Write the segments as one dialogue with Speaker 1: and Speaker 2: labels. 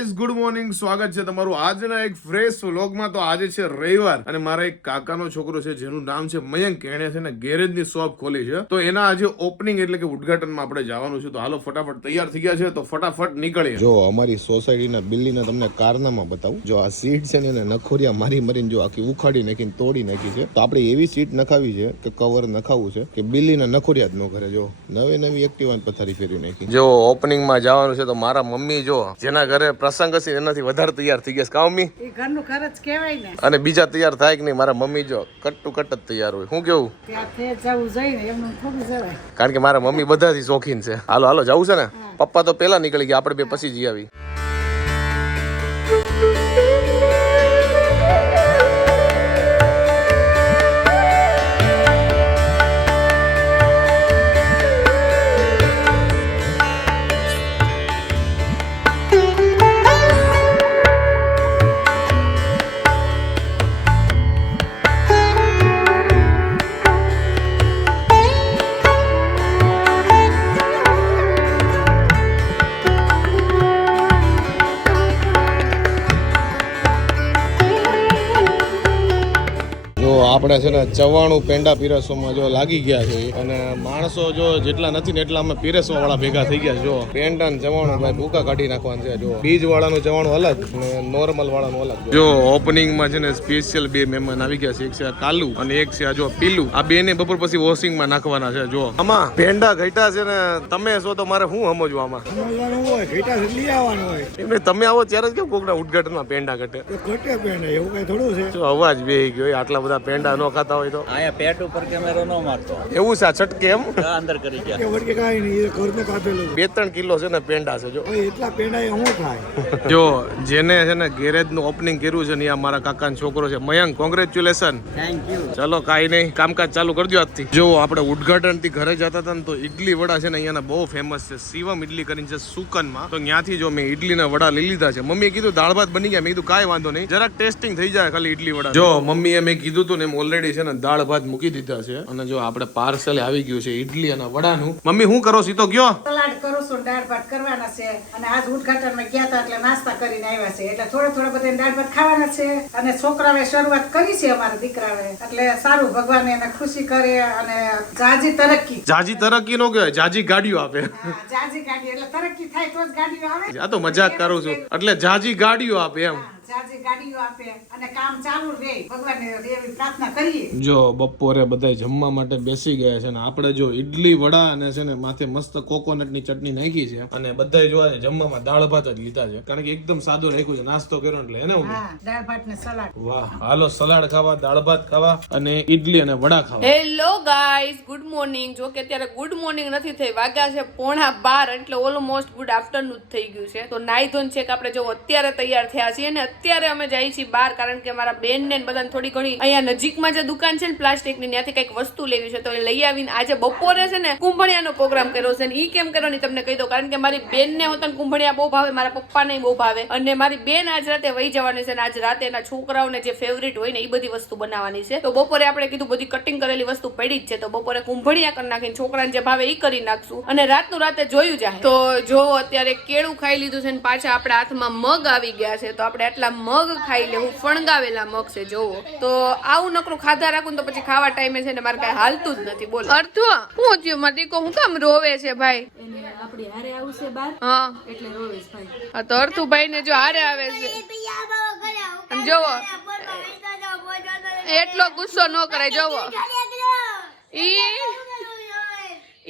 Speaker 1: Guys good morning. સ્વાગત છે તમારું આજના એક ફ્રેશ વ્લોગમાં. તો આજે છે રવિવાર અને મારા એક કાકાનો છોકરો છે જેનું નામ છે મયંક. એણે છે ને ગેરેજની શોપ ખોલી છે. તો એના આજે ઓપનિંગ એટલે કે ઉદઘાટનમાં આપણે જવાનું છે. તો હાલો ફટાફટ તૈયાર થઈ ગયા છે. તો ફટાફટ નીકળીએ.
Speaker 2: જો અમારી સોસાયટીના બિલ્ડીના તમને કારનામાં બતાવું. જો આ સીટ છે ને એને નખોરિયા મારી મરીને જો આખી ઉખાડી નાખીને તોડી નાખી છે. તો આપણે એવી સીટ નખાવી છે કે કવર નખાવું છે કે બિલ્ડીના નખોરિયા જ ન કરે. જો નવી નવી એક્ટિવા પથારી ફેરવી નાખી.
Speaker 1: જો ઓપનિંગમાં જવાનું છે તો મારા મમ્મી જો જેના ઘરે પ્રસંગ હશે એનાથી વધારે તૈયાર થઈ ગયા
Speaker 3: એ ઘરનું ખર્ચ કહેવાય ને.
Speaker 1: અને બીજા તૈયાર થાય કે નહીં? મારા મમ્મી જો કટ ટુ કટ જ તૈયાર હોય. શું કેવું?
Speaker 3: ત્યાં જવું જોઈએ ને એમનું થોડું જવાય
Speaker 1: કારણ કે મારા મમ્મી બધાથી શોખીન છે. હાલો હાલો જવું છે ને? પપ્પા તો પેલા નીકળી ગયા આપણે બે પછી જઈ આવી.
Speaker 2: આપણે છે ને ચવાણું પેંડા પીરસવામાં જો લાગી ગયા છે અને માણસો જો જેટલા નથી ને એટલા અમે પીરસવા વાળા ભેગા થઈ ગયા છે. જો પેંડા ને ચવાણું ભાઈ ભૂકા કાઢી નાખવાનું છે. જો બીજ વાળાનું ચવાણું અલગ ને નોર્મલ વાળાનું અલગ.
Speaker 1: જો ઓપનિંગમાં છે ને સ્પેશિયલ બે મહેમાન આવી ગયા છે. એક છે આ કાલુ અને એક છે આ જો પીલું. આ બે ને બપોર પછી વોશિંગમાં નાખવાના છે. જો આમાં પેંડા ઘટ્યા છે ને તમે છો તો મારે શું સમજવું આમાં? એમને તમે આવો ત્યારે જ કેમ કોકના ઉદઘાટનમાં પેંડા ઘટે?
Speaker 4: ઘટે પેંડા એવું કઈ થોડું છે?
Speaker 1: અવાજ બે ગયો આટલા બધા પેંડા ન ખાતા હોય તો?
Speaker 5: અહીંયા પેટ ઉપર કેમેરો ન મારતો.
Speaker 1: એવું છે આ છટકે એમ?
Speaker 5: અંદર કરી ગયા.
Speaker 4: કે કાઈ નહીં એ ઘરને કાપેલું
Speaker 1: બે ત્રણ કિલો છે ને પેંડા છે જો.
Speaker 4: એટલા પેંડા એ હું ખાય
Speaker 1: જો જેને છે ને ગેરેજનું ઓપનિંગ કર્યું છે ને આ મારા કાકાનો છોકરો છે. મયંક કોંગ્રેચ્યુલેશન
Speaker 5: થેન્ક યુ
Speaker 1: ચલો કાઈ નહીં. કામકાજ ચાલુ કરજો આજથી. જો આપણે ઉદઘાટનથી ઘરે જતા હતા ને તો ઈડલી વડા છે ને અહીંયાના બહુ ફેમસ છે. શિવમ ઈડલી કરીને છે સુકનમાં. તો ત્યાંથી જો મેં ઈડલીના વડા લઈ લીધા છે. મમ્મીએ કીધું દાળ ભાત બની ગયા. મેં કીધું કાંઈ વાંધો નહીં. જરાક ટેસ્ટિંગ થઈ જાય ખાલી ઈડલી વડા જો મમ્મીએ મેં કીધું હતું ને એમ ઓલરેડી છે ને દાળ ભાત મૂકી દીધા છે. અને જો આપણે પાર્સલ આવી ગયું છે ઈડલી અને વડાનું. મમ્મી શું કરો? સીતો ગયો?
Speaker 3: સલાડ કરો છું દાળ ભાત કરવાના છે. અને આજ ઉદઘાટનમાં ગયા હતા એટલે નાસ્તા કરીને આવ્યા છે. એટલે થોડા થોડા બધા દાળ ભાત ખાવાના છે. અને છોકરાએ શરૂઆત કરી છે અમારા દીકરાએ એટલે સારું ભગવાન એને ખુશી કરે અને જાજી તરક્કી.
Speaker 1: જાજી તરક્કી નો કહેવાય જાજી ગાડીઓ આપે.
Speaker 3: જાજી ગાડી એટલે તરક્કી થાય તો જ ગાડીઓ આવે.
Speaker 1: આ તો મજાક કરું છું. એટલે જાજી ગાડીઓ આપે એમ.
Speaker 3: જાજી ગાડીઓ આપે. અને કામ ચાલુ રહે. ભગવાનને એવી પ્રાર્થના કરીએ.
Speaker 1: જો બપોરે બધા જમવા માટે બેસી ગયા છે ને આપણે જો ઈડલી વડા અને છે ને માથે મસ્ત કોકોનટની ચટણી નાખી છે અને બધા જોવા છે જમવામાં દાળ ભાત જ લીધા છે. કારણ કે એકદમ સાદો રાખ્યું છે નાસ્તો કર્યો એટલે એને
Speaker 3: દાળ ભાત ને સલાડ.
Speaker 1: વાહ હાલો સલાડ ખાવા દાળ ભાત ખાવા અને ઈડલી અને વડા ખાવા.
Speaker 6: હેલો ગાઈસ ગુડ મોર્નિંગ જો કે અત્યારે ગુડ મોર્નિંગ નથી થઈ વાગ્યા છે પોણા બાર એટલે ઓલમોસ્ટ ગુડ આફ્ટરનૂન થઈ ગયું છે. તો નાઈ ધોન છે કે આપણે જો અત્યારે તૈયાર થયા છીએ અને અત્યારે અમે જઈએ છીએ બહાર કારણ કે મારા બેન ને બધાને થોડી ઘણી અહીંયા નજીકમાં જે દુકાન છે ને પ્લાસ્ટિકની, ત્યાંથી કંઈક વસ્તુ લેવી છે, તો એ લઈ આવીને આજે બપોરે છે ને કુંભણિયાનો પ્રોગ્રામ કર્યો છે ને ઈ કેમ કર્યો ની તમને કહી દો કારણ કે મારી બેન ને હોતા કુંભણિયા બહુ ભાવે, મારા પપ્પાને બહુ ભાવે. અને મારી બેન આજ રાતે વહી જવાની છે અને આજ રાતે એના છોકરાઓને જે ફેવરિટ હોય ને એ બધી વસ્તુ બનાવવાની છે. તો બપોરે આપણે કીધું બધી કટિંગ કરેલી વસ્તુ પડી જ છે, તો બપોરે કુંભણિયા કરી નાખીને છોકરાને જે ભાવે એ કરી નાખશું. અને રાતનું રાતે જોયું જાય તો જો અત્યારે કેળું ખાઈ લીધું છે ને પાછા આપણા હાથમાં મગ આવી ગયા છે, તો આપણે આટલા મગ ખાઈ લેવું ફણગાવેલા મગ છે જોવો. તો આવું નકરું ખાધા રાખું ને તો પછી ખાવા ટાઈમે છે ને મારે કઈ હાલતું જ નથી. બોલો. અર્થ હું થયું? મારી દીકો હું કામ રોવે છે ભાઈ? હા. હા તો અર્થુભાઈ ને જો હારે આવે છે. આમ જોવો. એટલો ગુસ્સો ન કરાય જોવો. ઈ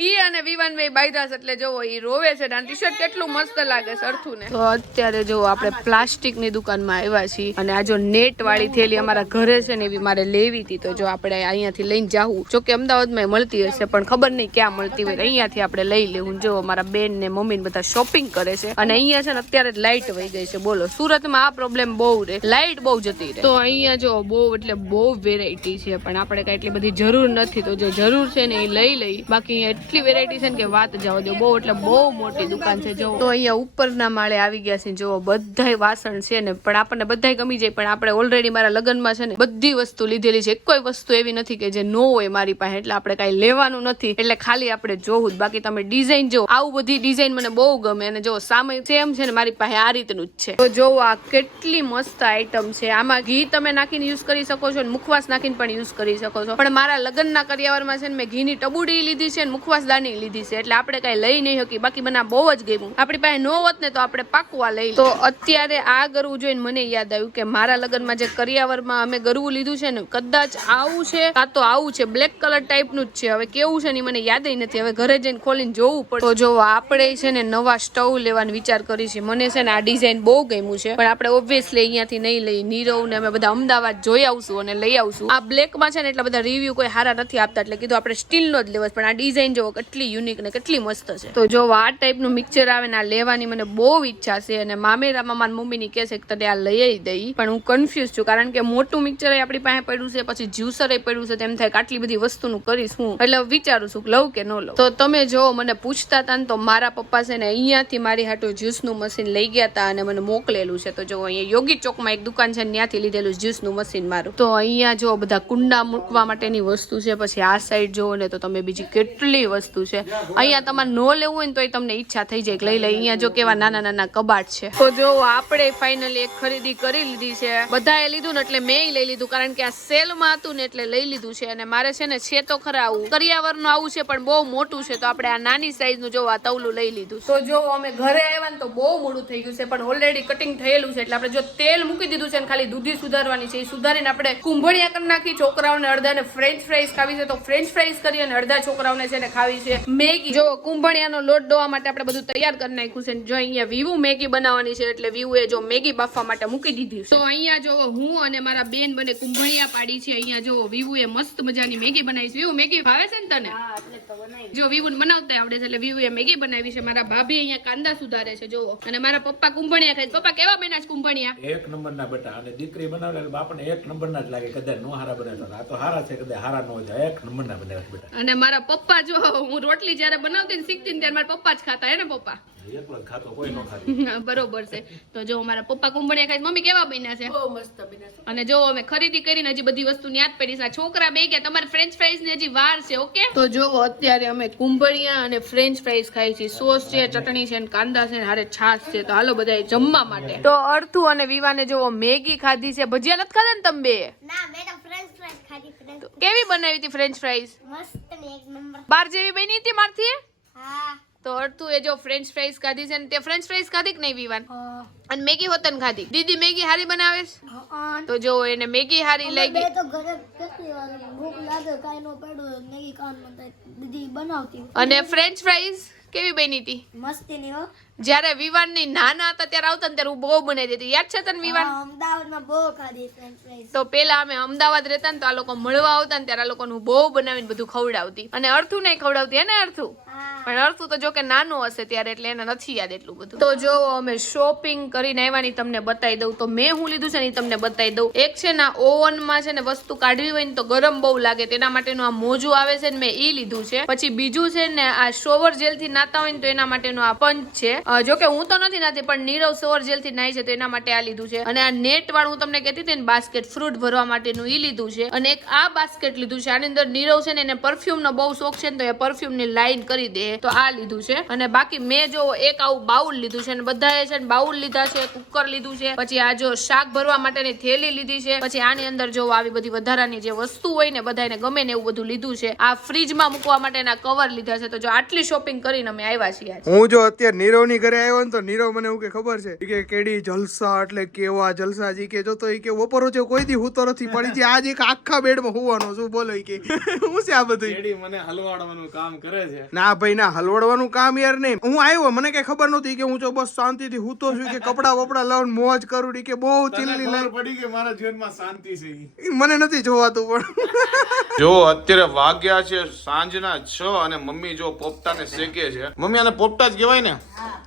Speaker 6: ઈ અને વિવાનભાઈ બાયદાસ એટલે જોવો, ઈ રોવે છે અને ટી કેટલું મસ્ત લાગે છે અર્થું ને તો અત્યારે જો આપણે પ્લાસ્ટિકની દુકાનમાં આવ્યા છીએ અને આ જો નેટ વાળી થેલી અમારા ઘરે છે ને એવી મારે લેવી હતી, તો જો આપણે અહીંયાથી લઈને જાવું જો કે અમદાવાદમાં મળતી હશે, પણ ખબર નહીં ક્યાં મળતી હોય, અહીંયાથી આપણે લઈ લેવું. જો મારા બેન ને મમ્મી ને બધા શોપિંગ કરે છે, અને અહીંયા છે ને અત્યારે લાઇટ વહી ગઈ છે, બોલો. સુરતમાં આ પ્રોબ્લેમ બહુ રહે લાઇટ બહુ જતી રહે. તો અહીંયા જો બહુ, એટલે બહુ વેરાયટી છે, પણ આપણે કઈ એટલી બધી જરૂર નથી, તો જે જરૂર છે ને એ લઈ લઈ, બાકી એટલી વેરાયટી છે કે વાત જવા દો. બહુ એટલે બહુ મોટી દુકાન છે જો તો અહીંયા ઉપરના માળે આવી ગયા છે જો બધાય વાસણ છે ને, પણ આપણને બધાય ગમી જાય, પણ આપણે ઓલરેડી મારા લગ્નમાં છે ને, બધી વસ્તુ લીધેલી છે. કોઈ વસ્તુ એવી નથી કે જે નો હોય મારી પાસે, એટલે આપણે કાંઈ લેવાનું નથી. એટલે ખાલી આપણે જોવું બાકી તમે ડિઝાઇન જો આવું બધી ડિઝાઇન મને બહુ ગમે અને જો સામે સેમ છે ને, મારી પાસે આ રીતનું જ છે. તો જો આ કેટલી મસ્ત આઈટમ છે. આમાં ઘી તમે નાખીને યુઝ કરી શકો છો અને મુખવાસ નાખીને પણ યુઝ કરી શકો છો. પણ મારા લગ્નના કરિયાવરમાં છે ને, મેં ઘીની ટબુડી લીધી છે ને, મુખવાસ દાની લીધી છે. એટલે આપણે કાંઈ લઈ નહીં શકીએ. બાકી મને બહુ જ ગમ્યું. આપણી પાસે નો હોત ને તો આપણે પાકવા લઈ તો અત્યારે આ ગરવું જોઈને મને યાદ આવ્યું કે મારા લગ્નમાં જે કરિયાવરમાં અમે ગરવું લીધું છે ને કદાચ આવું છે કાં તો આવું છે બ્લેક કલર ટાઈપનું જ છે. હવે કેવું છે ને મને યાદ નથી. હવે ઘરે જઈને ખોલીને જોવું પડે તો જો આપણે છે ને નવા સ્ટવ લેવાનો વિચાર કરી છે. મને છે ને આ ડિઝાઇન બહુ ગમ્યું છે. પણ આપણે ઓબ્વિયસલી અહીંયાથી નહીં લઈ. નીરવ ને અમે બધા અમદાવાદ જોઈ આવશું અને લઈ આવશું. આ બ્લેકમાં છે ને એટલા બધા રિવ્યુ કોઈ સારા નથી આપતા. એટલે કીધું આપણે સ્ટીલનો જ લેવો. પણ આ ડિઝાઇન જોવો કેટલી યુનિક ને કેટલી મસ્ત છે. તો જો આ ટાઈપનું મિક્સર આવે ને આ લેવાની મને બહુ ઈચ્છા છે અને મામેરામાં મારી મમ્મીની કહે છે કે તને આ લઈ દઈ. પણ હું કન્ફ્યુઝ છું કારણ કે મોટું મિક્સર આપણી પાસે પડ્યું છે, પછી જ્યુસર પડ્યું છે, તેમ થાય આટલી બધી વસ્તુનું કરીશ હું. એટલે વિચારું છું લઉં કે ન લઉં. તો તમે જો મને પૂછતા હતા ને તો મારા પપ્પા છે ને અહીંયાથી મારી હાટું જ્યુસનું મશીન લઈ ગયા હતા અને મને મોકલેલું છે. તો જો અહીંયા યોગી ચોકમાં એક દુકાન છે ત્યાંથી લીધેલું જ્યુસનું મશીન મારું. તો અહીંયા જો બધા કુંડા મૂકવા માટેની વસ્તુ છે, પછી આ સાઈડ જોવો ને તો તમે બીજી કેટલી વસ્તુ છે. અહીંયા તમારે નો લેવું હોય ને તોય તમને ઈચ્છા થઈ જાય લઈ લઈ અહીંયા જો કેવા નાના નાના કબાટ છે. તો જો આપણે ફાઇનલી એક ખરીદી કરી લીધી છે. બધાએ લીધું ને એટલે મેં લઈ લીધું કારણ કે આ સેલમાં હતું ને એટલે લઈ લીધું છે. અને મારે છે ને છે તો ખરા આવું. કરિયાવરનું આવું છે પણ બહુ મોટું છે. તો આપણે આ નાની સાઈઝનું જો આ તવલું લઈ લીધું તો જો અમે ઘરે આવ્યા ને તો બહુ મોડું થઈ ગયું છે. પણ ઓલરેડી કટિંગ થયેલું છે. એટલે આપણે જો તેલ મૂકી દીધું છે ને ખાલી દૂધી સુધારવાની છે. એ સુધારીને આપણે કુંભળિયા કરી નાખી. છોકરાઓને અડધાને ફ્રેન્ચ ફ્રાઈઝ ખાવી છે. તો ફ્રેન્ચ ફ્રાઈઝ કરી અને અડધા છોકરાઓને છે ને ખાવી છે. મેગી જો કુંભણિયાનો લોટ ડોવા માટે આપણે બધું તૈયાર કરી નાખ્યું છે જો અહીંયા વીવુ મેગી બનાવવાની છે એટલે વીવુ એ જો મેગી બાફવા માટે મૂકી દીધી તો અહીંયા જો હું અને મારા બેન બને કુંભણિયા પાડી છે અહીંયા જો વીવુ એ મસ્ત મજાની મેગી બનાવી છે. વીવુ મેગી ભાવે છે ને તને? જો વિવુ બનાવતા આવડે છે એટલે વિવુ એ મેગી બનાવી છે. મારા ભાભી અહીંયા કાંદા સુધારે છે જોવો અને મારા પપ્પા કુંભણિયા ખાય છે. પપ્પા કેવા બેના છે કુંભણિયા?
Speaker 7: એક નંબરના બેટા અને દીકરી બનાવે એટલે બાપાને એક નંબરના જ લાગે. કદાચ નો હારા બને તો આ તો હારા છે કદાચ હારા નો જાય એક નંબરના બને છે બેટા.
Speaker 6: અને મારા પપ્પા જો હું રોટલી જ્યારે બનાવતી ને શીખતી ને ત્યારે મારા પપ્પા જ ખાતા હે ને પપ્પા?
Speaker 7: એકલો જ ખાતો કોઈ નો ખાતો.
Speaker 6: બરોબર છે. તો જો મારા પપ્પા કુંભણિયા ખાય છે. મમ્મી કેવા બન્યા છે? બહુ મસ્ત બન્યા અને જો અમે ખરીદી કરીને હજી બધી વસ્તુ યાદ પડી છે. છોકરા બે ગયા તમારે ફ્રેન્ચ ફ્રાઈઝની હજી વાર છે ઓકે તો જો અત્યારે અમે કુંભણિયા અને ફ્રેન્ચ ફ્રાઈઝ ખાઈ છીએ. સોસ છે ચટણી છે ને કાંદા છે ને હારે છાશ છે. તો હાલો બધા જમવા માટે. તો અર્થુ અને વિવાને જો મેગી ખાધી છે ભજીયા નથી ખાધા ને તમે બે?
Speaker 8: ના મેડમ
Speaker 6: કેવી બનાવી હતી ફ્રેન્ચ ફ્રાઈઝ બાર જેવી બની હતી મારથી તો અર્થુ એ જો ફ્રેન્ચ ફ્રાઈઝ ખાધી છે ને તે ફ્રેન્ચ ફ્રાઈઝ ખાધી કે નહીં વિવાન? અને મેગી હોતન ખાધી. દીદી મેગી હારી બનાવે છે? તો જો એને મેગી હારી
Speaker 8: લઈ
Speaker 6: લાગી.
Speaker 8: તો ઘરે કેટલી વાર ભૂખ લાગે કાંઈ નો પડ્યું મેગી ખાવાનું દીદી બનાવતી
Speaker 6: અને ફ્રેન્ચ ફ્રાઈઝ કેવી બની હતી?
Speaker 8: મસ્તી ની હો.
Speaker 6: જ્યારે વિવાનની નાના હતા ત્યારે આવતા ને ત્યારે હું બહુ બનાવી દેતી. યાદ છે તને વિવાન?
Speaker 8: અમદાવાદમાં બહુ ખાધી ફ્રેન્ચ
Speaker 6: તો પેલા અમે અમદાવાદ રહેતા ને તો આ લોકો મળવા આવતા ને ત્યારે આ લોકોનું બહુ બનાવીને બધું ખવડાવતી. અને અર્થું નહીં ખવડાવતી હે ને અર્થું? પણ અર્થું તો જો કે નાનું હશે ત્યારે એટલે એને નથી યાદ એટલું બધું. તો જો અમે શોપિંગ કરીને આવવાની તમને બતાવી દઉં. તો મેં હું લીધું છે ને તમને બતાવી દઉં. એક છે ને ઓવનમાં છે ને વસ્તુ કાઢવી હોય ને તો ગરમ બહુ લાગે. તેના માટેનું આ મોજું આવે છે ને મેં ઈ લીધું છે. પછી બીજું છે ને આ શોવર જેલથી નાતા હોય ને તો એના માટેનું આ પંચ છે. અ, જો કે હું તો નથી નાતી પણ નીરવ સોર જેલથી નાય છે તો એના માટે આ લીધું છે. અને આ નેટ વાળું હું તમને કહેતી હતી ને બાસ્કેટ ફ્રૂટ ભરવા માટેનું એ લીધું છે. અને એક આ બાસ્કેટ લીધું છે. આની અંદર નીરવ છે ને એને પરફ્યુમ નો બહુ શોખ છે ને તો એ પરફ્યુમની લાઈન કરી દે. તો આ લીધું છે. અને બાકી મેં જો એક આવું બાઉલ લીધું છે અને બધાએ છે ને બાઉલ લીધા છે કુકર લીધું છે. પછી આ જો શાક ભરવા માટેની થેલી લીધી છે. પછી આની અંદર જો આવી બધી વધારાની જે વસ્તુ હોય ને બધાને ગમે ને એવું બધું લીધું છે. આ ફ્રીજમાં મૂકવા માટેના કવર લીધા છે. તો જો આટલી શોપિંગ કરીને અમે આવ્યા છીએ
Speaker 9: હું જો અત્યારે નીરવની ઘરે આવ્યો ને તો નીરવ મને એવું કે ખબર છે. કે કેડી જલસા એટલે કેવા જલસા જી કે જો તો કે બપોરો છે કોઈ દી હું તો નથી પડી જે આજ એક આખા બેડમાં હોવાનો શું બોલો કે. હું છે આ બધું
Speaker 2: કેડી મને હલવાડવાનું કામ કરે છે.
Speaker 9: ના ભાઈ ના હલવાડવાનું કામ યાર નહીં. હું આવ્યો મને કઈ ખબર નહોતી કે હું જો બસ શાંતિથી હૂતો છું કે કપડા વપડા લાવને મોજ કરું કે બહુ ચીલની
Speaker 2: ખબર પડી કે મારા જીવનમાં શાંતિ છે
Speaker 9: મને નથી જોવાતું પણ.
Speaker 1: જો અત્યારે વાગ્યા છે સાંજના છ અને મમ્મી જો પોપટાને શેકે છે. મમ્મી આને પોપટા જ કહેવાય ને?
Speaker 3: પોપટા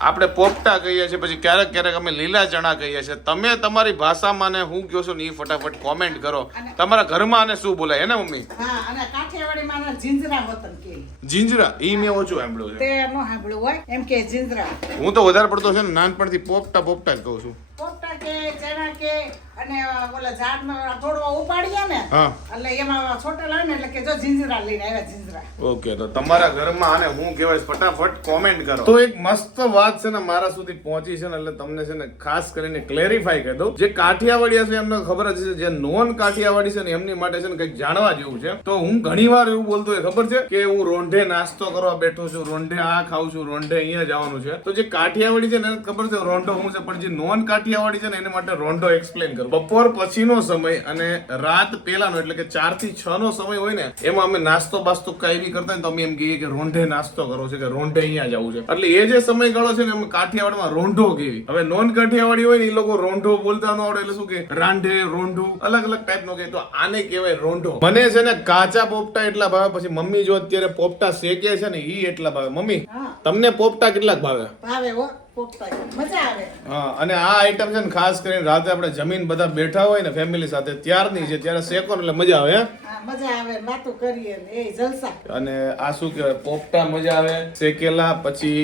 Speaker 1: આપણે પોપટા કહીએ છીએ પછી ક્યારેક ક્યારેક અમે લીલા ચણા કહીએ છીએ. તમે તમારી ભાષામાં ને હું કહો છો ને એ ફટાફટ કોમેન્ટ કરો. તમારા ઘરમાં આને શું બોલાય? હે ને મમ્મી?
Speaker 3: હા અને જીંજરા કે.
Speaker 1: જીંજરા? ઈ મેં ઓછું સાંભળ્યું છે.
Speaker 3: તે નો સાંભળ્યું હોય એમ કે જીંજરા.
Speaker 1: હું તો વધારે પડતો છે ને નાનપણથી પોપટા પોપટા જ કહું છું.
Speaker 3: પોપટા કે ચણા કે અને ઓલા ઝાડમાં તોડવા ઉપાડ્યા ને એટલે એમાં છોટેલા ને એટલે કે જો જીંજરા લઈને આવ્યા જીંજરા.
Speaker 1: ઓકે તો તમારા ઘરમાં આને હું કહેવાય ફટાફટ કોમેન્ટ કરો. તો એક મસ્ત વાત છે ને મારા સુધી પહોંચી છે ને એટલે તમને છે ને ખાસ કરીને ક્લેરિફાઈ કરી દઉં. જે કાઠિયાવાડી છે એમને ખબર જ છે જે નોન કાઠિયાવાડી છે ને એમની માટે છે ને કંઈક જાણવા જેવું છે. તો હું ઘણી વાર એવું બોલતો હોય ખબર છે? કે હું રોંઢે નાસ્તો કરવા બેઠો છું રોંઢે આ ખાઉં છું રોંઢે અહીંયા જવાનું છે. તો જે કાઠિયાવાડી છે ને ખબર છે રોંઢો શું છે પણ જે નોન કાઠિયાવાડી છે ને એને માટે રોંઢો એક્સપ્લેન કરું. બપોર પછીનો સમય અને રાત પહેલાનો એટલે કે ચારથી છ નો સમય હોય ને એમાં અમે નાસ્તો બાસ્તો કઈ બી કરતા તો અમે એમ કહીએ કે રોંઢે નાસ્તો કરો છે કે રોંઢે અહીંયા જવું છે. એટલે એ જે સમયગાળો છે ને અમે કાઠિયાવાડમાં રોંઢો કહેવી હવે નોન કાઠિયાવાડી હોય ને એ લોકો રોંઢો બોલતા ન આવડે એટલે શું કે રાંઢે રોંઢું અલગ અલગ ટાઈપ નો કે તો આને કહેવાય રોંઢો. મને છે ને કાચા પોપટા એટલા ભાવે પછી મમ્મી જો અત્યારે પોપટા શેકે છે ને એ એટલા ભાવે. મમ્મી તમને પોપટા કેટલાક ભાવે?
Speaker 3: ભાવે હો.
Speaker 1: હા અને આ આઈટમ છે ને ખાસ કરીને રાતે આપણે જમીન બધા બેઠા હોય ને ફેમિલી સાથે ત્યારની છે ત્યારે શેકો એટલે મજા આવે હે?
Speaker 3: હા મજા આવે. વાતો કરીએ ને. એ જલસા.
Speaker 1: અને આ શું કહેવાય પોપટા મજા આવે શેકેલા પછી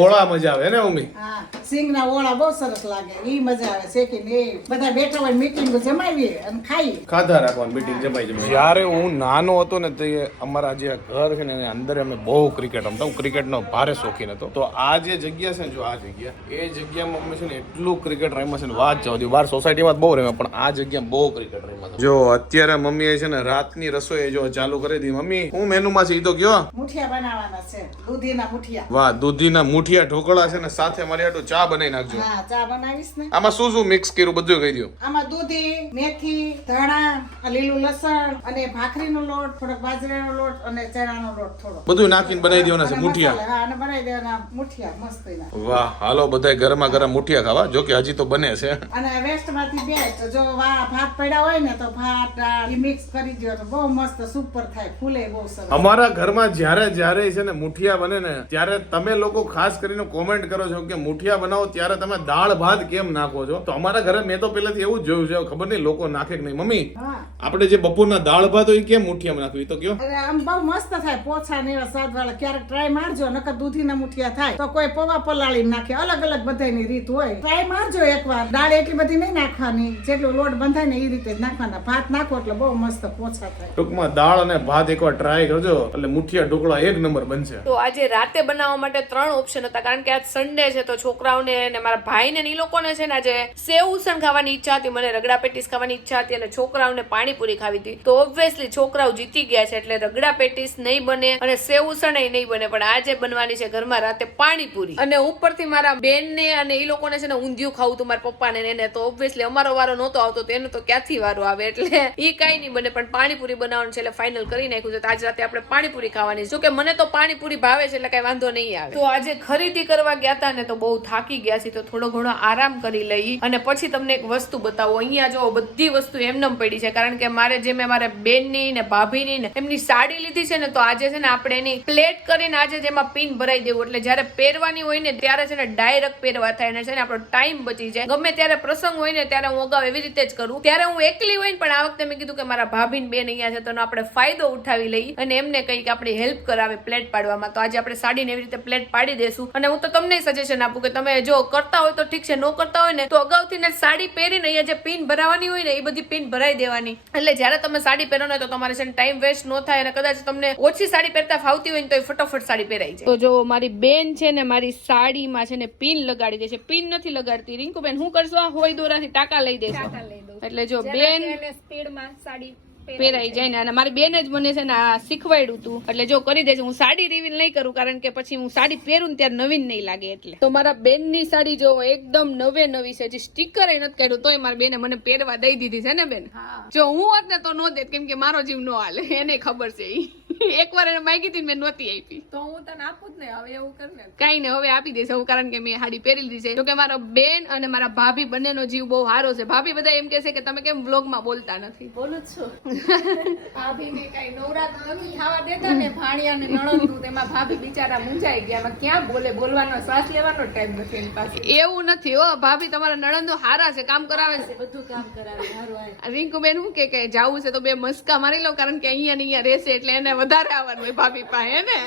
Speaker 1: ઓળા મજા આવે ને ઉમી?
Speaker 3: હા સિંગના ઓળા બહુ સરસ લાગે. ઈ મજા આવે શેકીને. બધા બેઠા હોય મીટિંગ જમાવીએ અને ખાઈ
Speaker 1: ખાધા રાખવાનું મીટિંગ જમાઈ જમાઈ. જ્યારે હું નાનો હતો ને તે અમારા જે ઘર છે ને એની અંદર અમે બહુ ક્રિકેટ રમતા. હું ક્રિકેટનો ભારે શોખીન હતો. તો આ જે જગ્યા છે ને જો આ જગ્યા. એ જગ્યામાં અમે છે ને એટલું ક્રિકેટ રમ્યા છે ને વાત જવા દઉં બહાર સોસાયટીમાં બહુ રમ્યા પણ આ જગ્યા બહુ ક્રિકેટ રમ્યા જો અત્યારે મમ્મીએ છે ને રાતની રસોઈ જો ચાલુ કરી દીધી. મમ્મી હું મેનુમાં છે? એ તો કયો.
Speaker 3: મુઠિયા બનાવવાના છે. દૂધીના મુઠિયા.
Speaker 1: વાહ દૂધીના મુઠિયા ઢોકળા છે ને સાથે મારી હાટુ ચા બનાવી નાખજો.
Speaker 3: હા ચા બનાવીશ ને.
Speaker 1: આમાં શું શું મિક્સ કર્યું? બધું કહી દો
Speaker 3: આમાં દૂધી મેથી ધાણા આ લીલું લસણ અને ભાખરીનો લોટ થોડોક બાજરાનો લોટ અને ચણાનો લોટ થોડો
Speaker 1: બધું નાખીને બનાવી દેવાના છે મુઠિયા.
Speaker 3: હા અને બનાવી દેવાના મુઠિયા મસ્ત એના.
Speaker 1: વાહ હાલો બધાય ગરમા ગરમ મુઠિયા ખાવા. જો કે હજી તો બને છે.
Speaker 3: અને વેસ્ટમાંથી બે જો વાહ ભાત પડ્યા હોય ને તો ભાત મિક્સ કરી દો તો બહુ મસ્ત સુપર થાય. ફૂલે બહુ સરસ.
Speaker 1: અમારા ઘરમાં જ્યારે જ્યારે છે ને મુઠિયા બને ને ત્યારે તમે લોકો ખાસ કરીને કોમેન્ટ કરો છો કે મુઠિયા બનાવો ત્યારે તમે દાળ ભાત કેમ નાખો છો? તો અમારા ઘરે મેં તો પહેલાથી એવું જ જોયું છે. ખબર નહીં લોકો નાખે કે નહીં. મમ્મી આપણે જે બપોરના દાળ ભાત હોય એ કેમ મુઠિયામાં નાખવી? તો કયો.
Speaker 3: આમ બહુ મસ્ત થાય. પોછા ને એવા સ્વાદ વાળા. ક્યારેક ટ્રાય મારજો નકર દૂધીના મુઠિયા થાય. તો કોઈ પવા પલાળી નાખે. અલગ અલગ બધાની રીત હોય. ટ્રાય મારજો એકવાર. દાળ એટલી બધી નહીં નાખવાની. જેટલો લોટ બંધાય ને એ રીતે જ નાખવાના. ભાત નાખો એટલે બહુ મસ્ત પોછા થાય.
Speaker 1: ટૂંકમાં દાળ અને ભાત એકવાર ટ્રાય કરજો. એટલે મુઠિયા ઢોકળા એક નંબર બનશે.
Speaker 6: તો આજે રાતે બનાવવા માટે ત્રણ ઓપ્શન હતા. કારણ કે આજ સન્ડે છે તો છોકરાઓને ને મારા ભાઈને ને એ લોકોને છે ને આજે સેવ ઉસણ ખાવાની ઈચ્છા હતી. મને રગડા પેટીસ ખાવાની ઈચ્છા હતી અને છોકરાઓને પાણીપુરી ખાવી હતી. તો ઓબ્વિયસલી છોકરાઓ જીતી ગયા છે એટલે રગડા પેટીસ નહીં બને અને સેવ ઉસણ નહીં બને. પણ આજે બનવાની છે ઘરમાં રાતે પાણીપુરી. અને ઉપરથી મારા બેનને અને એ લોકોને છે ને ઊંધિયું ખાવું હતું મારા પપ્પાને એને તો ઓબ્વિયસલી અમારો વારો નહોતો આવતો તો એનો તો ક્યાંથી વારો આવે? એટલે એ કાંઈ નહીં બને, પણ પાણીપુરી બનાવવાનું છે એટલે ફાઇનલ કરી નાખ્યું છે. તો આજ રાતે આપણે પાણીપુરી ખાવાની જો કે મને તો પાણીપુરી ભાવે છે એટલે કઈ વાંધો નહીં આવે. તો આજે ખરીદી કરવા ગયા હતા ને તો બહુ થાકી ગયા છે તો થોડો ઘણો આરામ કરી લઈ. અને પછી તમને એક વસ્તુ બતાવો. અહીંયા જો બધી વસ્તુ એમનેમ પડી છે. કારણ કે મારે જે મેં મારે બેનની ને ભાભીની ને એમની સાડી લીધી છે ને, તો આજે છે ને આપણે એની પ્લેટ કરીને આજે જેમાં પિન ભરાઈ દેવું. એટલે જ્યારે પહેરવાની હોય ને, ત્યારે છે ને ડાયરેક્ટ પહેરવા થાય અને છે ને આપણો ટાઈમ બચી જાય. ગમે ત્યારે પ્રસંગ હોય ને ત્યારે હું અગાઉ એવી રીતે જ કરું. ત્યારે હું એકલી હોય ને પણ આ વખતે મેં કીધું કે મારા ભાભીન બેન અહીંયા છે તો આપણે ફાયદો ઉઠાવી લઈ અને એમને કંઈક આપણી હેલ્પ કરાવે પ્લેટ પાડવામાં. તો આજે આપણે સાડીને એવી રીતે પ્લેટ પાડી દેશું. અને હું તો તમને સજેશન આપું કે તમે જો કરતા હોય તો ઠીક છે, ન કરતા હોય ને તો અગાઉથી ને સાડી પહેરીને અહીંયા જે પિન ભરાવાની હોય ને એ બધી પિન ભરાઈ દેવાની. એટલે જ્યારે તમે સાડી પહેરો ને તો તમારે છે ટાઈમ વેસ્ટ ન થાય અને કદાચ તમને ઓછી સાડી પહેરતા ફાવતી હોય ને તો એ ફટાફટ સાડી પહેરાઈ જાય. તો જો મારી બેન છે ને મારી સાડીમાં છે ને પિન લગાડી દે છે. પિન નથી લગાડતી. રિંકુબેન શું કરશો? આ હોય દોરાથી ટાકા લઈ દેશો. એટલે જો બેન પહેરાઈ જાય ને અને મારી બેન જ મને છે ને આ શીખવાડ્યું તું. એટલે જો કરી દેજો હું સાડી રિવીલ નહીં કરું કારણ કે પછી હું સાડી પહેરું ને ત્યારે નવીન નહીં લાગે એટલે. તો મારા બેનની સાડી જો એકદમ નવે નવી છે હજી સ્ટીકર નથી કાઢ્યું તોય મારી બેને મને પહેરવા દઈ દીધી છે ને બેન? જો હું હોત ને તો નો દેત કેમ કે મારો જીવ નો હાલે. એને ખબર છે એક એકવાર એને માગી હતી મેં નહોતી આપી.
Speaker 10: તો હું તને આપું જ ને હવે એવું કર ને.
Speaker 6: કઈ ને હવે આપી દઈશ હું કારણ કે મેં હાડી પહેરી લીધી છે જોકે મારા બેન અને મારા ભાભી બંનેનો જીવ બહુ સારો છે. ભાભી બધા એમ કે છે કે તમે કેમ વ્લોગમાં બોલતા નથી?
Speaker 10: બોલું છું. ભાભી ને કઈ નવરાત નથી ખાવા દેતા ને ભાણિયા ને નણંદુ તેમાં ભાભી બિચારા મૂંઝાઈ ગયા. ક્યાં બોલે? બોલવાનો શ્વાસ લેવાનો ટાઈમ નથી એની પાસે.
Speaker 6: એવું નથી હો. ભાભી તમારા નણંદો હારા છે કામ કરાવે છે.
Speaker 10: બધું કામ કરાવે હારું હારું.
Speaker 6: રિંકુ બેન શું કે કે જાવું છે તો બે મસ્કા મારી લો કારણ કે અહીંયા ને અહીંયા રહેશે એટલે એને વધારે આવવાનું હોય ભાભી પાસે ને?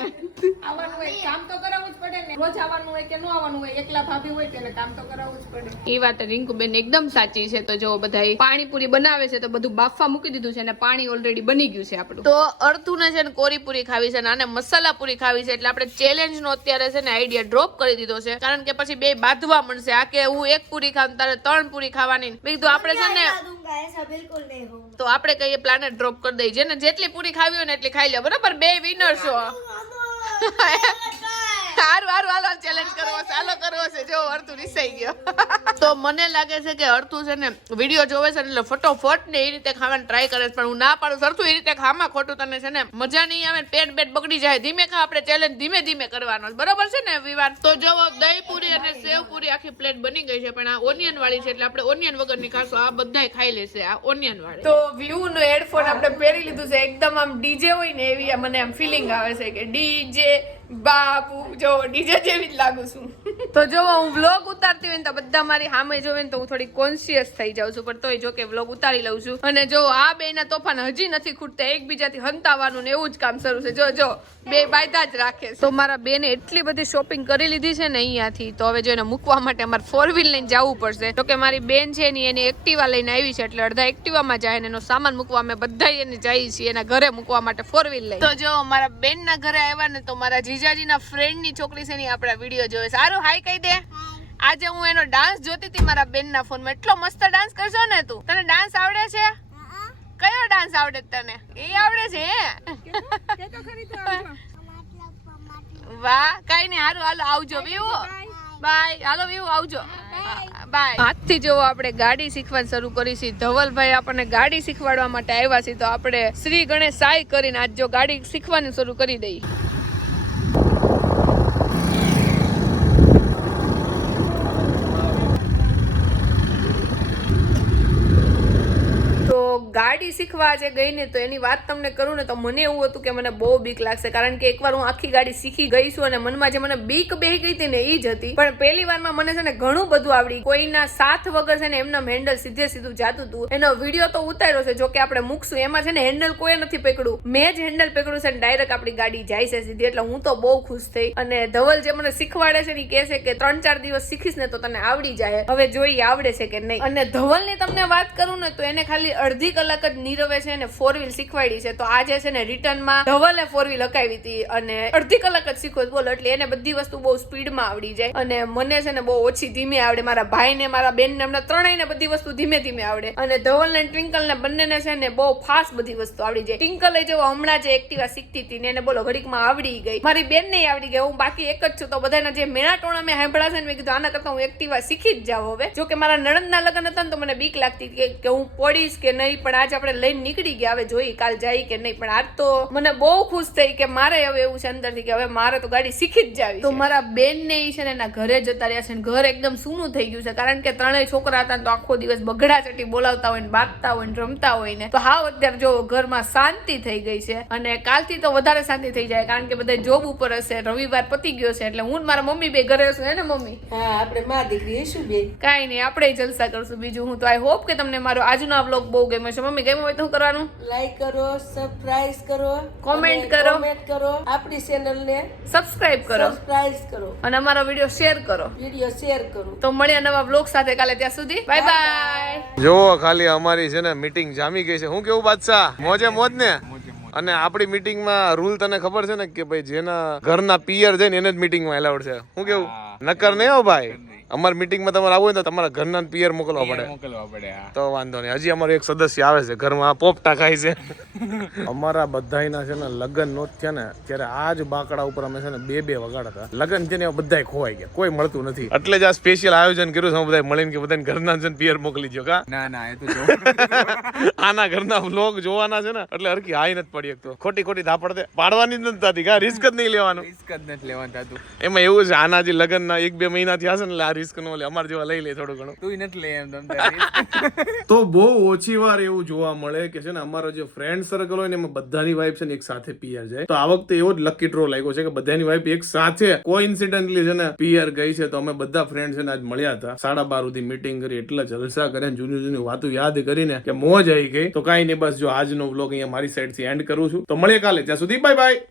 Speaker 6: સાચી છે. તો જો બધા પાણીપુરી બનાવે છે તો બધું બાફવા મૂકી દીધું છે અને પાણી ઓલરેડી બની ગયું છે આપણું. તો અર્થુને છે ને કોરીપુરી ખાવી છે અને મસાલા પૂરી ખાવી છે એટલે આપણે ચેલેન્જ નો અત્યારે છે ને આઈડિયા ડ્રોપ કરી દીધો છે. કારણ કે પછી બે બાંધવા મળશે. આ કે હું એક પૂરી ખાવ તારે ત્રણ પૂરી ખાવાની બીજું આપણે છે ને તો આપણે કહીએ પ્લાનેટ ડ્રોપ કરી દઈએ. જેને જેટલી પૂરી ખાવી હોય ને એટલી ખાઈ લે. બરાબર? બે વિનર છો. 我是 સારું સારું હાલો ચેલેન્જ કરવો છે, હાલો, કરવો છે. જો, અર્થુ રિસાઈ ગયો. તો મને લાગે છે કે અર્થુ છે ને વીડિયો જોવે છે એટલે ફટોફટ ને એ રીતે ખાવાની ટ્રાય કરે છે, પણ હું ના પાડું. સરતું એ રીતે ખામાં ખોટું તને છે ને મજા નહીં આવે ને પેટ બેટ બગડી જાય. ધીમે ખા, આપણે ચેલેન્જ ધીમે ધીમે કરવાનો બરોબર છે ને વિવાદ તો જો દહીં પૂરી અને સેવ પૂરી આખી પ્લેટ બની ગઈ છે, પણ આ ઓનિયન વાળી છે એટલે આપણે ઓનિયન વગરની ખાશું આ બધાય ખાઈ લેશે, આ ઓનિયન વાળી. તો વ્યૂ નો હેડફોન આપણે પહેરી લીધું છે, એકદમ આમ ડીજે હોય ને એવી મને આમ ફિલિંગ આવે છે કે ડીજે બાપુ જો ડીજે જેવી જ લાગુ છું. તો જો હું વ્લોગ ઉતારતી હોય ને તો બધા મારી સામે જોવે ને તો હું થોડી કોન્શિયસ થઈ જાઉં છું. પણ તોય જો કે વ્લોગ ઉતારી લઉં છું. અને જો આ બે ના તોફાન હજી નથી ખૂટતા. એકબીજાથી હંતાવાનું ને એવું જ કામ શરૂ છે. જો જો બે બાયદા જ રાખે તો મારા બેને એટલી બધી શોપિંગ કરી લીધી છે ને અહીંયાથી. તો હવે જો એને મૂકવા માટે અમારે ફોર વ્હીલ લઈને જવું પડશે. તો કે મારી બેન છે ને એની એક્ટિવા લઈને આવી છે એટલે અડધા એક્ટિવામાં જાય ને એનો સામાન મૂકવા અમે બધા એને જઈએ છીએ એના ઘરે મૂકવા માટે ફોર વ્હીલ લઈ તો જો મારા બેન ના ઘરે આવ્યા ને તો મારા જીજાજીના ફ્રેન્ડની છોકરી છે ને આપણા વીડિયો જોવે સારું હાઈ કહી દે. આજે હું એનો ડાન્સ જોતી હતી મારા બેનના ફોનમાં એટલો મસ્ત ડાન્સ કરશો ને તું. તને ડાન્સ આવડે છે? કયો ડાન્સ આવડે તને? એ આવડે છે વાહ કઈ નહીં હારું હાલો આવજો વિવો બાય હાલો વિવો આવજો. બાય હાથથી જો આપણે ગાડી શીખવાનું શરૂ કરી છે. ધવલભાઈ આપણને ગાડી શીખવાડવા માટે આવ્યા છે તો આપણે શ્રી ગણેશ સાઈ કરીને આજ જો ગાડી શીખવાનું શરૂ કરી દઈએ તો ગાડી શીખવા આજે ગઈ ને તો એની વાત તમને કરું ને તો મને એવું હતું કે મને બહુ બીક લાગશે. કારણ કે એકવાર હું આખી ગાડી શીખી ગઈ છું અને મનમાં જે મને બીક બેહી ગઈ હતી ને એ જ હતી. પણ પહેલી વારમાં મને છે ને ઘણું બધું આવડી. કોઈના સાથ વગર છે ને એમના હેન્ડલ સીધે સીધું જાતું હતું એનો વીડિયો તો ઉતાર્યો છે, જો કે આપણે મૂકશું. એમાં છે ને હેન્ડલ કોઈ નથી પકડ્યું. મેં જ હેન્ડલ પકડ્યું છે ને ડાયરેક્ટ આપણી ગાડી જાય છે સીધી. એટલે હું તો બહુ ખુશ થઈ. અને ધવલ જે મને શીખવાડે છે ને એ કહે છે કે ત્રણ ચાર દિવસ શીખીશ ને તો તને આવડી જાય. હવે જોઈ આવડે છે કે નહીં. અને ધવલની તમને વાત કરું ને તો એને ખાલી અડધી કલાક જ નીરવે છે ને ફોર વ્હીલ શીખવાડી છે, તો આજે છે ને રિટર્નમાં ધવલે ફોર વ્હીલ હકાવી હતી અને અડધી કલાક જ શીખો બોલ, એટલે એને બધી વસ્તુ બહુ સ્પીડમાં આવડી જાય અને મને છે ને બહુ ઓછી ધીમે આવડે, મારા ભાઈને, મારા બેનને, એમને ત્રણેયને બધી વસ્તુ ધીમે ધીમે આવડે. અને ધવલ ને ટ્વિંકલ ને બંનેને છે ને બહુ ફાસ્ટ બધી વસ્તુ આવડી જાય. ટ્વિંકલે જેવો હમણાં જે એક્ટિવા શીખતી હતી ને એને બોલો, ઘડીકમાં આવડી ગઈ. મારી બેન ને આવડી ગઈ, હું બાકી એક જ છું, તો બધાના જે મેળા ટોણા મેં હાંભળા છે ને, મેં કીધું, આના કરતા હું એક્ટિવા શીખી જ જાઉં હવે. જો કે મારા નણંદના લગ્ન હતા ને, તો મને બીક લાગતી કે હું પડીશ કે નહીં, પણ આજ આપણે લઈને નીકળી ગયા હવે જોઈ કાલ જાય કે નહીં. પણ આજ તો મને બહુ ખુશ થઈ કે મારે હવે એવું છે અંદરથી કે હવે મારે તો ગાડી શીખી જ જાવી તો મારા બેન ને છે ને એના ઘરે જતા રહ્યા છે ને ઘર એકદમ સૂનું થઈ ગયું છે. કારણ કે ત્રણેય છોકરા હતા તો આખો દિવસ બગડા ચટી બોલાવતા હોય ને બાંધતા હોય ને રમતા હોય ને. તો હાવ અત્યારે જો ઘરમાં શાંતિ થઈ ગઈ છે અને કાલથી તો વધારે શાંતિ થઈ જાય કારણ કે બધા જોબ ઉપર હશે. રવિવાર પતી ગયો છે એટલે હું મારા મમ્મી બે ઘરે હશું હે ને મમ્મી?
Speaker 10: હા આપણે માં દીકરી શું બે.
Speaker 6: કાંઈ નહીં આપણે જલસા કરશું બીજું હું તો આઈ હોપ કે તમને મારો આજનો આ વ્લોગ બહુ ગમ્યો છે. મમ્મી ગમ્યું હોય તો શું કરવાનું?
Speaker 10: લાઈક કરો સબસ્ક્રાઇબ કરો કોમેન્ટ
Speaker 6: કરો.
Speaker 10: કોમેન્ટ કરો. આપણી ચેનલ ને
Speaker 6: સબસ્ક્રાઇબ કરો.
Speaker 10: સબસ્ક્રાઇબ કરો.
Speaker 6: અને અમારો વીડિયો શેર કરો.
Speaker 10: વીડિયો શેર કરો.
Speaker 6: તો મળ્યા નવા બ્લોગ સાથે કાલે ત્યાં સુધી. બાય બાય
Speaker 2: જો ખાલી અમારી છે ને મીટિંગ જામી ગઈ છે. હું કેવું બાદશાહ? મોજે મોજ ને? અને આપણી મીટિંગમાં રૂલ તને ખબર છે ને કે ભાઈ જેના ઘરના પિયર છે ને એને જ મીટિંગમાં એલાઉડ છે. હું કેવું? નકર નહીં હો ભાઈ?
Speaker 1: અમારી મીટિંગમાં તમારે આવવું હોય તો તમારા ઘરના પિયર મોકલવા પડે.
Speaker 5: મોકલવા પડે
Speaker 1: તો વાંધો નહીં. હજી અમારો એક સદસ્ય આવે છે ઘરમાં પોપટા ખાય છે. અમારા બધાયના છે ને લગ્ન નો થયા ને ત્યારે આ જ બાકડા ઉપર અમે છે ને બે બે વગાડતા લગ્ન છે ને બધા ખોવાઈ ગયા. કોઈ મળતું નથી. એટલે જ આ સ્પેશિયલ આયોજન કર્યું છે બધા મળીને કે બધાને ઘરના છે પિયર મોકલી દો કા?
Speaker 5: ના ના એ તો જો.
Speaker 1: આના ઘરના વ્લોગ જોવાના છે ને એટલે હરકી હાઈ નથી પડી એક તો. ખોટી ખોટી ધાપડ દે પાડવાની જ નથી થતી કા? રિસ્ક જ નહીં લેવાનું.
Speaker 5: રિસ્ક જ નથી લેવાનું
Speaker 1: એમાં એવું છે આના જે લગ્નના એક બે મહિના થયા છે ને રિસ્ક નો લે. અમાર જેવા લઈ લે થોડું ઘણું.
Speaker 5: તું નથી લે એમ
Speaker 1: તો બહુ ઓછી વાર એવું જોવા મળે કે છે ને અમારો જે ફ્રેન્ડ સર્કલ હોય ને એમાં બધાની વાઈફ છે ને એક સાથે પિયર જાય. તો આ વખતે એવો જ લકી ડ્રો લાગ્યો છે કે બધાની વાઈફ એક સાથે કોઇન્સિડન્ટલી છે ને પિયર ગઈ છે. તો અમે બધા ફ્રેન્ડ છે ને આજ મળ્યા હતા. સાડા બાર સુધી મીટિંગ કરી એટલા જલસા કરે જૂની જૂની વાતો યાદ કરીને કે મોજ આવી ગઈ. તો કાંઈ નહીં બસ જો આજનો વ્લોગ અહીંયા મારી સાઈડથી એન્ડ કરું છું. તો મળીએ કાલે. ત્યાં સુધી બાય બાય